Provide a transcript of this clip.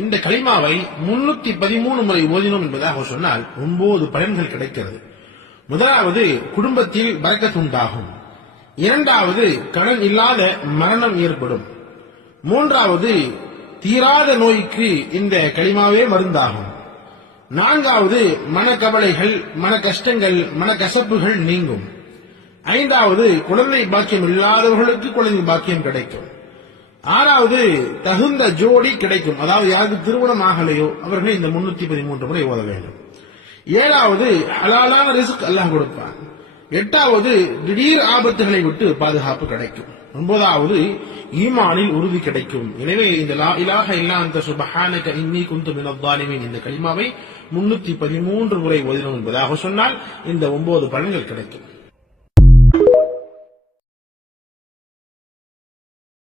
இந்த கலிமாவை 313 முறை ஓதினோம் என்பதாக சொன்னால் 9 பலன்கள் கிடைக்கிறது. முதலாவது, குடும்பத்தில் பரக்கத் உண்டாகும். இரண்டாவது, கடன் இல்லாத மரணம் ஏற்படும். மூன்றாவது, தீராத நோய்க்கு இந்த கலிமாவே மருந்தாகும். நான்காவது, மனக்கவலைகள், மன கஷ்டங்கள், மனக்கசப்புகள் நீங்கும். ஐந்தாவது, குழந்தை பாக்கியம் இல்லாதவர்களுக்கு குழந்தை பாக்கியம் கிடைக்கும். ஆறாவது, தகுந்த ஜோடி கிடைக்கும். அதாவது யாருக்கு திருமணம் ஆகலையோ அவர்கள் இந்த 313 முறை ஓத வேண்டும். ஏழாவது, ஹலாலான ரிஸ்க் அல்லாஹ் கொடுப்பான். எட்டாவது, திடீர் ஆபத்துகளை விட்டு பாதுகாப்பு கிடைக்கும். ஒன்பதாவது, ஈமானில் உறுதி கிடைக்கும். எனவே இந்த லா இலாஹ இல்லா அன்த சுப்ஹானக இன்னி குன்து மினல் ஸாலிமீன் இந்த கலிமாவை 313 முறை ஓதினோம் என்பதாக சொன்னால் இந்த 9 பலன்கள் கிடைக்கும்.